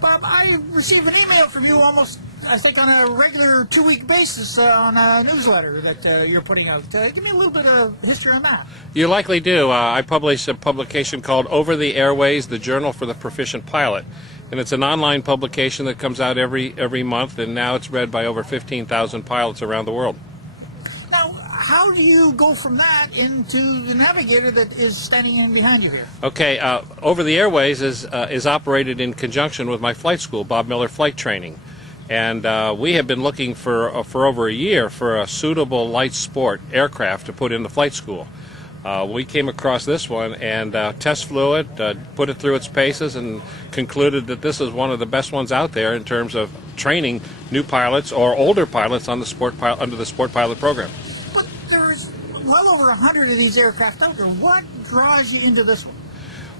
Bob, I receive an email from you almost, I think, on a regular 2-week basis on a newsletter that you're putting out. Give me a little bit of history on that. You likely do. I publish a publication called Over the Airways, the Journal for the Proficient Pilot. And it's an online publication that comes out every month, and now it's read by over 15,000 pilots around the world. Now, how do you go from that into the Navigator that is standing in behind you here? Okay, Over the Airways is operated in conjunction with my flight school, Bob Miller Flight Training. And we have been looking for over a year for a suitable light sport aircraft to put into flight school. We came across this one and test flew it, put it through its paces, and concluded that this is one of the best ones out there in terms of training new pilots or older pilots on the under the sport pilot program. But there's well over 100 of these aircraft out there. What draws you into this one?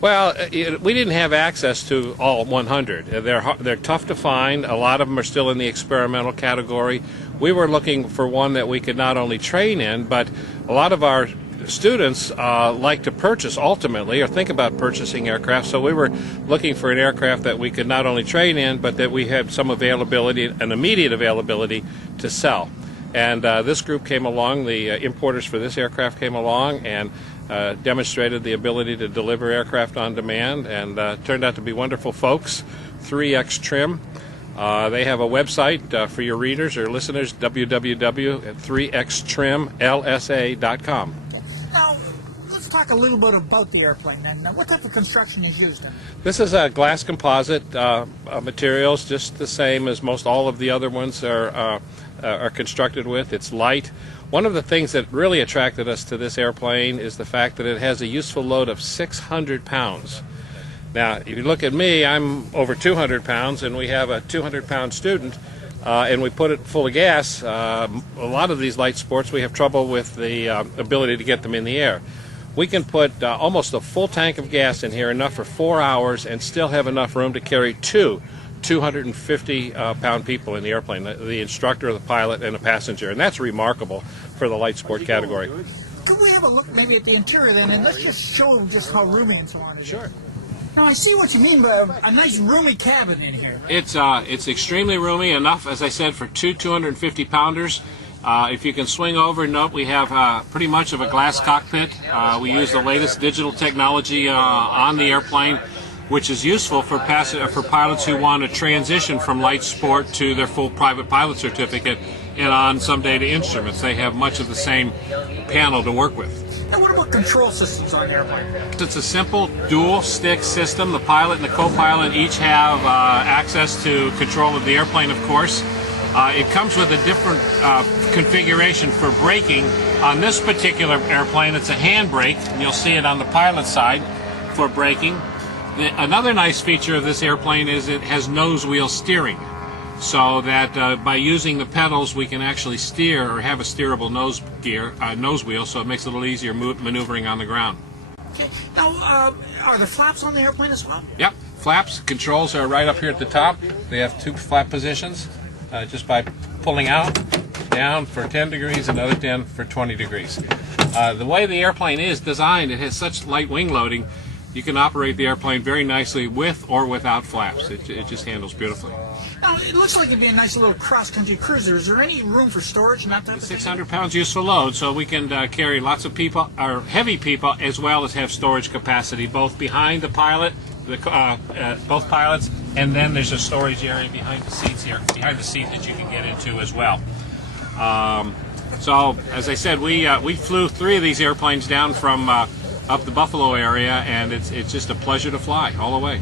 Well, we didn't have access to all 100. They're tough to find. A lot of them are still in the experimental category. We were looking for one that we could not only train in, but a lot of our students like to purchase ultimately or think about purchasing aircraft, so we were looking for an aircraft that we could not only train in, but that we had some availability, an immediate availability to sell. And this group came along, the importers for this aircraft came along and demonstrated the ability to deliver aircraft on demand, and turned out to be wonderful folks. 3X Trim. They have a website for your readers or listeners, www.3xtrimlsa.com. Now, let's talk a little bit about the airplane and what type of construction is used in it. This is a glass composite materials, just the same as most all of the other ones are constructed with. It's light. One of the things that really attracted us to this airplane is the fact that it has a useful load of 600 pounds. Now, if you look at me, I'm over 200 pounds, and we have a 200-pound student, and we put it full of gas. A lot of these light sports, we have trouble with the ability to get them in the air. We can put almost a full tank of gas in here, enough for 4 hours, and still have enough room to carry two 250-pound people in the airplane, the instructor, the pilot, and a passenger. And that's remarkable for the light sport category. Could we have a look maybe at the interior then, and let's just show just how roomy and so on it is? Sure. Now, I see what you mean by a nice roomy cabin in here. It's extremely roomy, enough, as I said, for two 250-pounders. If you can swing over, note we have pretty much of a glass cockpit. We use the latest digital technology on the airplane, which is useful for pilots who want to transition from light sport to their full private pilot certificate and on someday to instruments. They have much of the same panel to work with. And what about control systems on the airplane? It's a simple dual stick system. The pilot and the co-pilot each have access to control of the airplane, of course. It comes with a different configuration for braking. On this particular airplane, it's a hand brake, and you'll see it on the pilot side for braking. Another nice feature of this airplane is it has nose wheel steering, so that by using the pedals we can actually steer or have a steerable nose wheel, so it makes it a little easier maneuvering on the ground. Okay. Now, are there flaps on the airplane as well? Yep, flaps. Controls are right up here at the top. They have two flap positions, just by pulling out, down for 10 degrees, another 10 for 20 degrees. The way the airplane is designed, it has such light wing loading. You can operate the airplane very nicely with or without flaps. It just handles beautifully. Now, it looks like it'd be a nice little cross-country cruiser. Is there any room for storage? Not that 600 pounds useful load, so we can carry lots of people, or heavy people, as well as have storage capacity, both behind the pilot, both pilots, and then there's a storage area behind the seats here, behind the seat that you can get into as well. So, as I said, we flew 3 of these airplanes down from up the Buffalo area, and it's just a pleasure to fly all the way.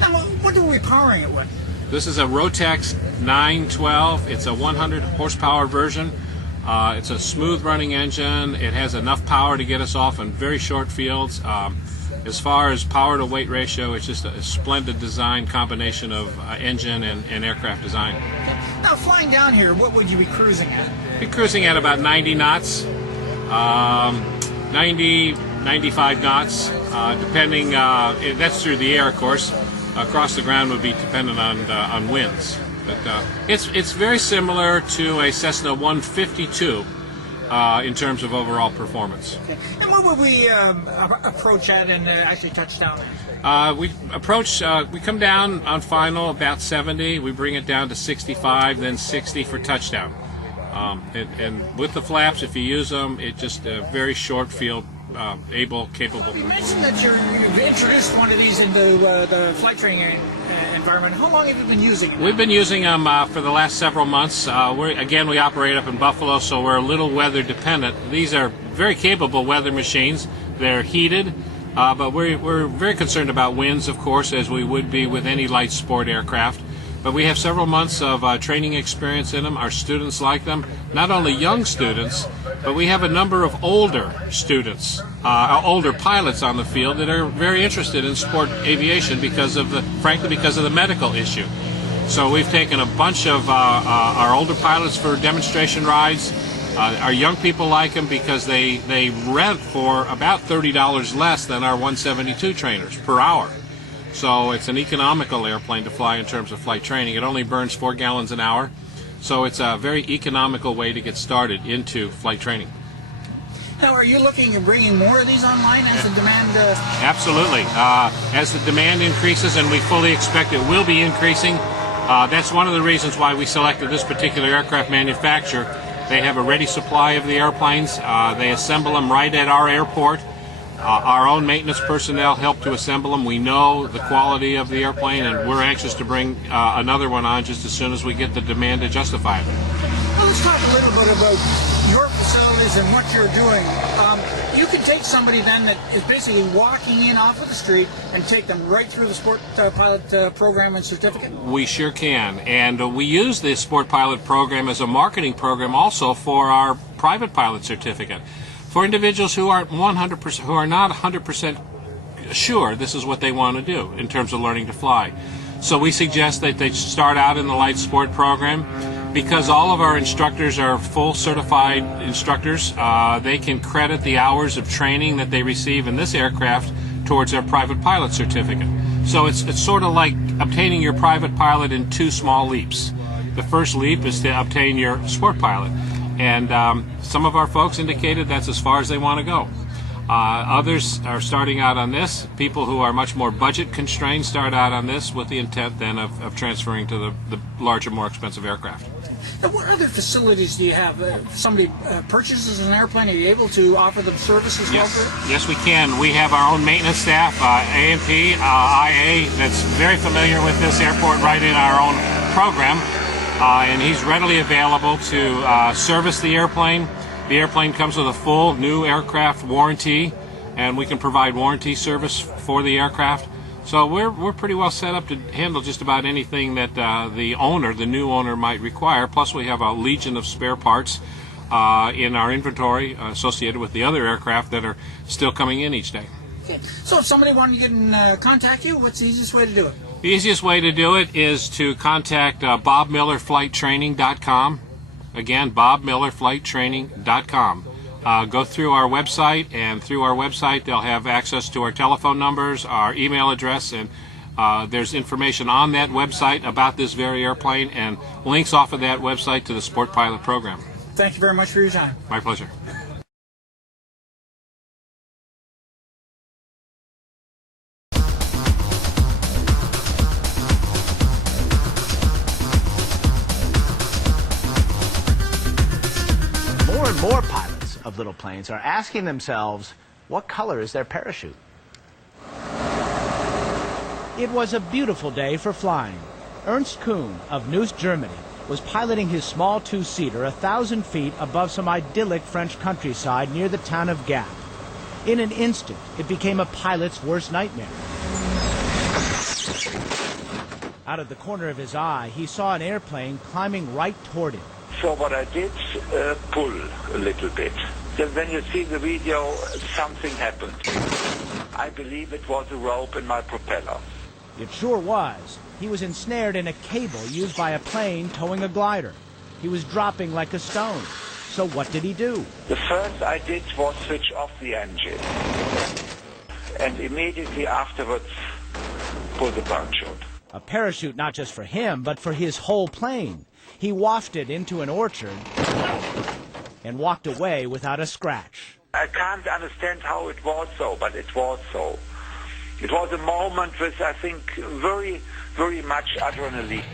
Now, what are we powering it with? This is a Rotax 912. It's a 100 horsepower version. It's a smooth running engine. It has enough power to get us off in very short fields. As far as power to weight ratio, it's just a splendid design combination of engine and aircraft design. Now, flying down here, what would you be cruising at? Be cruising at about 90 knots, 95 knots, depending, that's through the air, of course. Across the ground would be dependent on winds. But it's very similar to a Cessna 152. in terms of overall performance. Okay. And what would we approach at and actually touch down at? We come down on final about 70. We bring it down to 65, then 60 for touchdown. And with the flaps, if you use them, it just a very short field, capable. You mentioned that you've introduced one of these into the flight training environment. How long have you been using it? We've been using them for the last several months. We operate up in Buffalo, so we're a little weather dependent. These are very capable weather machines. They're heated, but we're very concerned about winds, of course, as we would be with any light sport aircraft. But we have several months of training experience in them. Our students like them, not only young students, but we have a number of older students, older pilots on the field that are very interested in sport aviation because of the medical issue. So we've taken a bunch of our older pilots for demonstration rides. Our young people like them because they rent for about $30 less than our 172 trainers per hour. So it's an economical airplane to fly in terms of flight training. It only burns 4 gallons an hour. So it's a very economical way to get started into flight training. Now, are you looking at bringing more of these online as the demand? Absolutely. As the demand increases, and we fully expect it will be increasing, that's one of the reasons why we selected this particular aircraft manufacturer. They have a ready supply of the airplanes. They assemble them right at our airport. Our own maintenance personnel help to assemble them. We know the quality of the airplane, and we're anxious to bring another one on just as soon as we get the demand to justify it. Well, let's talk a little bit about your facilities and what you're doing. You can take somebody then that is basically walking in off of the street and take them right through the Sport Pilot program and certificate? We sure can, and we use the Sport Pilot program as a marketing program also for our private pilot certificate. For individuals who aren't 100%, who are not 100% sure this is what they want to do in terms of learning to fly. So we suggest that they start out in the light sport program. Because all of our instructors are full certified instructors, they can credit the hours of training that they receive in this aircraft towards their private pilot certificate. So it's sort of like obtaining your private pilot in 2 small leaps. The first leap is to obtain your sport pilot. And some of our folks indicated that's as far as they want to go. Others are starting out on this. People who are much more budget constrained start out on this with the intent then of transferring to the larger, more expensive aircraft. Now, what other facilities do you have? If somebody purchases an airplane, are you able to offer them services? Yes, we can. We have our own maintenance staff, A&P, IA, that's very familiar with this airport right in our own program. And he's readily available to service the airplane. The airplane comes with a full new aircraft warranty, and we can provide warranty service for the aircraft. So we're pretty well set up to handle just about anything that the new owner might require. Plus we have a legion of spare parts in our inventory associated with the other aircraft that are still coming in each day. Okay. So if somebody wanted to get in contact you, what's the easiest way to do it? The easiest way to do it is to contact BobMillerFlightTraining.com. Again, BobMillerFlightTraining.com. Go through our website, and through our website they'll have access to our telephone numbers, our email address, and there's information on that website about this very airplane and links off of that website to the Sport Pilot program. Thank you very much for your time. My pleasure. More and more pilots of little planes are asking themselves, what color is their parachute? It was a beautiful day for flying. Ernst Kuhn of Neuss, Germany, was piloting his small two-seater 1,000 feet above some idyllic French countryside near the town of Gap. In an instant, it became a pilot's worst nightmare. Out of the corner of his eye, he saw an airplane climbing right toward him. So what I did, pull a little bit. Then when you see the video, something happened. I believe it was a rope in my propeller. It sure was. He was ensnared in a cable used by a plane towing a glider. He was dropping like a stone. So what did he do? The first I did was switch off the engine. And immediately afterwards, pull the parachute. A parachute not just for him, but for his whole plane. He wafted into an orchard and walked away without a scratch. I can't understand how it was so, but it was so. It was a moment with, I think, very, very much adrenaline.